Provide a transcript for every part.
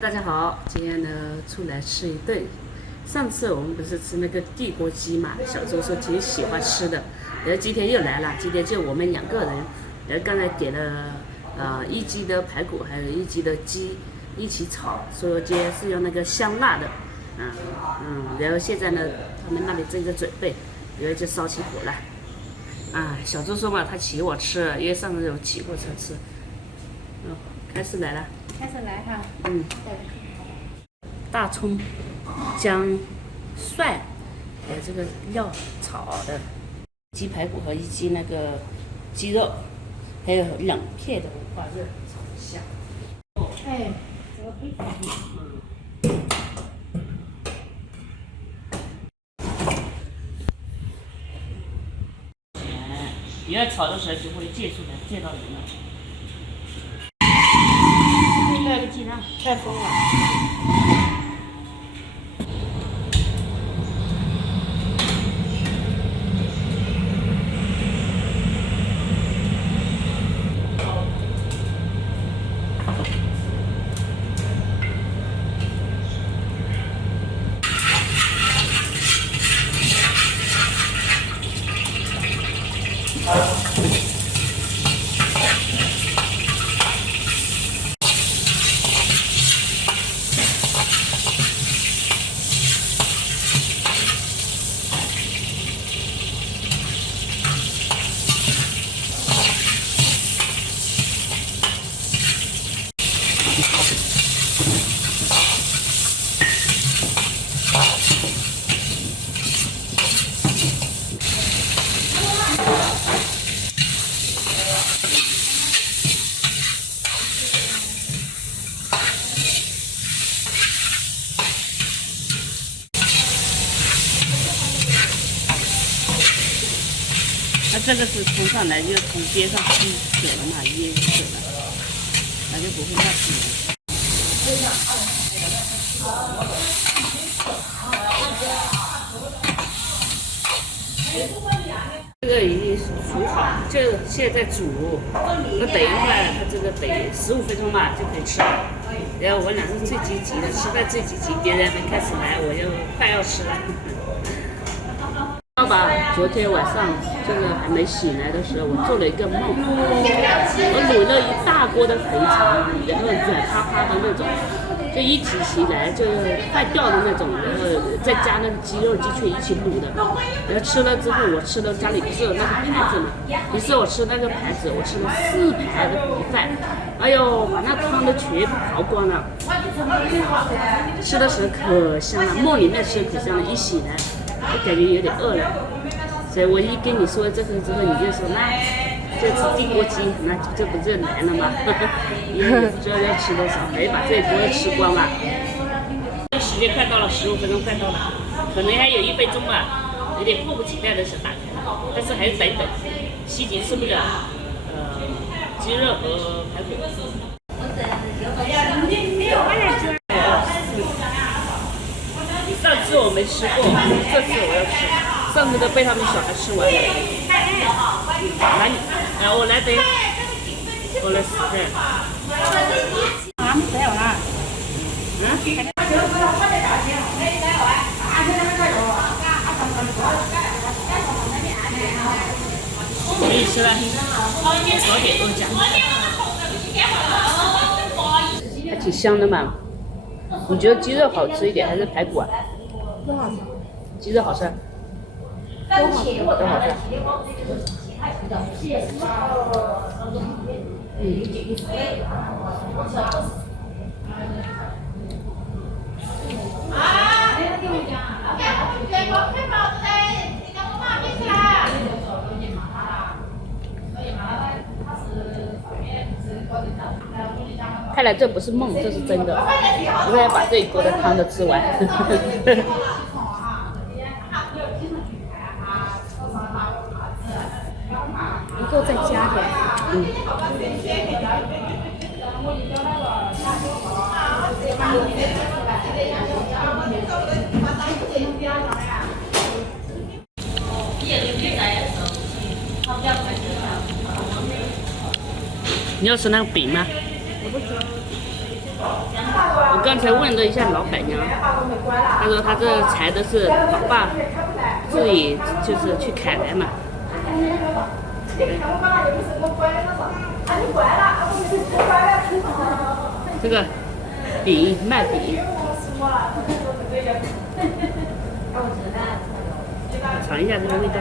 大家好，今天呢出来吃一顿。上次我们不是吃那个地锅鸡嘛，小周说挺喜欢吃的，然后今天又来了，今天就我们2个人，然后刚才点了1鸡的排骨，还有1鸡的鸡一起炒，所以今天是用那个香辣的，然后现在呢他们那里正在准备，然后就烧起火了。小周说嘛，他请我吃，因为上次有请过他吃。开始来了。开始来哈。大葱、姜、蒜，还有这个料炒的鸡排骨和1鸡那个鸡肉，还有2片的五花肉炒一下。哎，这个非常你要炒的时候就会溅出来，溅到人了。带个鸡蛋，太疯了。这个是冲上来就从边上吸水了嘛，淹水了，那就不会那什么。这个已经煮好，就现在煮，那等一会儿它这个等15分钟嘛就可以吃了。然后我俩是最积极的，吃饭最积极，别人没开始来，我就快要吃了。昨天晚上这个还没醒来的时候，我做了一个梦，我卤了一大锅的肥肠，然后软趴趴的那种，就一起起来就快掉的那种，然后再加那个鸡肉鸡腿一起卤的，然后吃了之后，我吃了家里不是有那个盘子嘛，于是我吃那个盘子，我吃了4盘的米饭，哎呦，把那汤都全部熬光了，吃的时候可香了，梦里面吃可香了，一醒来我感觉有点饿了。所以我一跟你说这个之后，你就说那这吃地锅鸡，那这不就难了吗？因为不知道要吃多少，没把这一锅吃光了。时间快到了，15分钟快到了，可能还有1分钟吧，有点迫不及待的想打开了，但是还是得等，西芹吃不了，鸡肉和排骨。上次我没吃过，这次我要吃。上次都被他们小孩吃完了。来，我来等，我来试试。没有了。可以吃了，早点饿着。还挺香的嘛。你觉得鸡肉好吃一点还是排骨啊？都好吃。鸡肉好吃。都好吃。看来这不是梦，这是真的。我要把这一锅的汤都吃完。不够再加点。你要吃那个饼吗？我不吃。我我刚才问了一下老板娘，她说她这裁的是老爸自己就是去砍来嘛。这个饼麦饼，尝一下这个味道。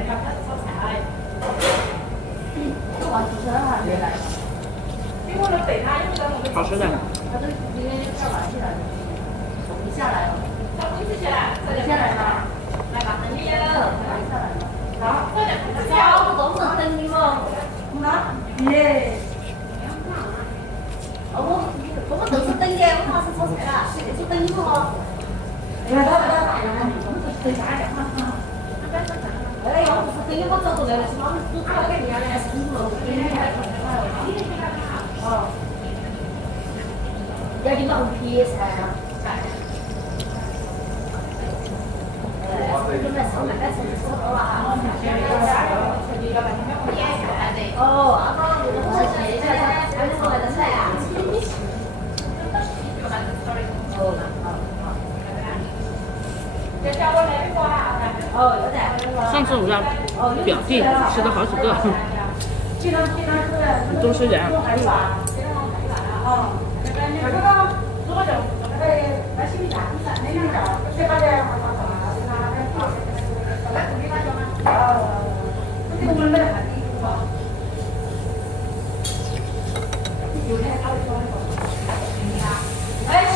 好吃的。我们都是等的，我们是炒菜了，是等你哦。哎呀，哎呀，我是等你我走过来了，是我们煮菜给人家来辛苦了，给人家来哦。要你们红皮菜啊。你们烧麦来吃吃好啊。哦，阿哥，我是谢谢大家炒来的菜啊。上次我家表弟吃了好几个，都是人。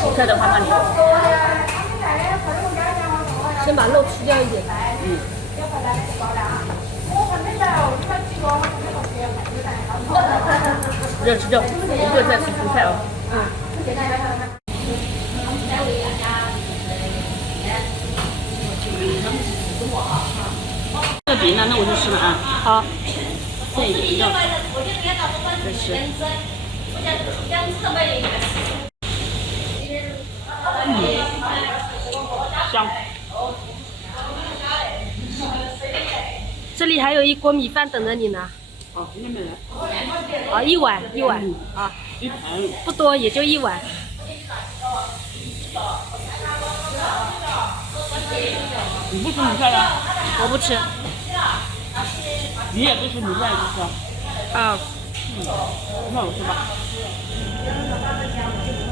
洗菜的话，那你先把肉去掉一点。热吃掉，不会再吃蔬菜哦。这个饼呢，那我就吃了啊。好，这一个要再吃。香。这里还有一锅米饭等着你呢。哦，那没来。啊，一碗啊，一盘。不多，也就一碗。你不吃米饭了？我不吃。你也不吃米饭，不吃？啊。那我吃吧。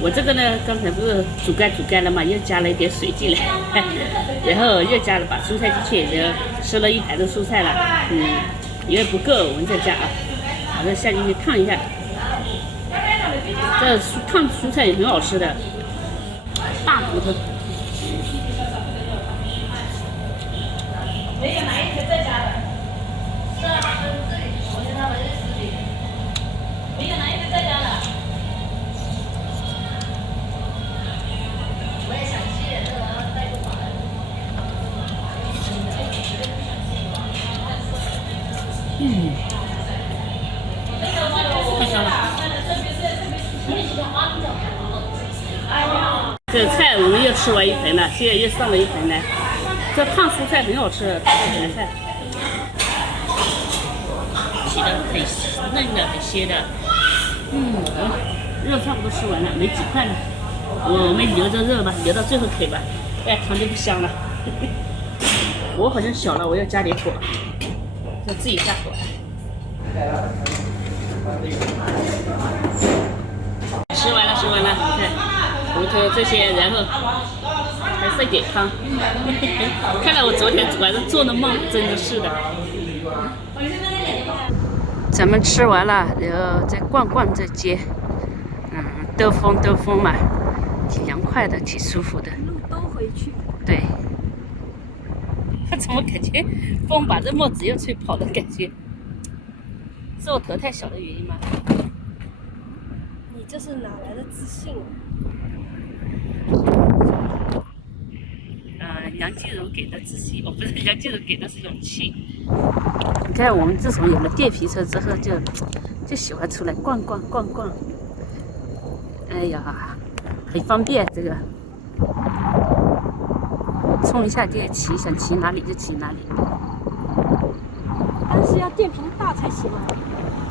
我这个呢，刚才不是煮干了嘛，又加了一点水进来，然后又加了把蔬菜进去，然后吃了一盘的蔬菜了。因为不够，我们再加啊。把它下进去烫一下。这烫蔬菜也很好吃的，大骨头。没有哪一天再加的。是啊，这里我现在把这视频。没有哪一天再加的。我也想去，这个带不完。太香了。这菜我们又吃完一盆了，现在又上了一盆来。这烫蔬菜很好吃的，烫白菜，洗的很嫩的，很鲜的。肉差不多吃完了，没几块了。我们留着肉吧，留到最后啃吧。哎，汤就不香了。火好像小了，我要加点火，要自己下火。吃完了，看骨头这些，然后还剩点汤。看来我昨天晚上做的梦真的是的。咱们吃完了，然后再逛逛这街，兜风嘛，挺凉快的，挺舒服的。路兜回去。对。怎么感觉风把这帽子又吹跑的感觉？是我头太小的原因吗？你这是哪来的自信啊？梁静茹给的自信，不是梁静茹给的是勇气。你看，我们自从有了电瓶车之后，就喜欢出来逛。哎呀，很方便这个，充一下电，想骑哪里就骑哪里。但是要电瓶大才行啊。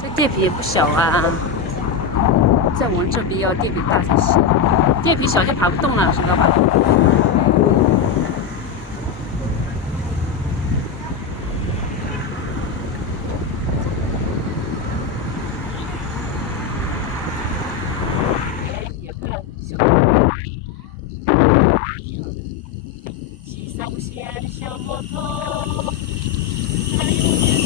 这电瓶也不小啊。在我们这边要店比大才行，店比小就爬不动了，知道吧？也看小骑上线小摩托，还有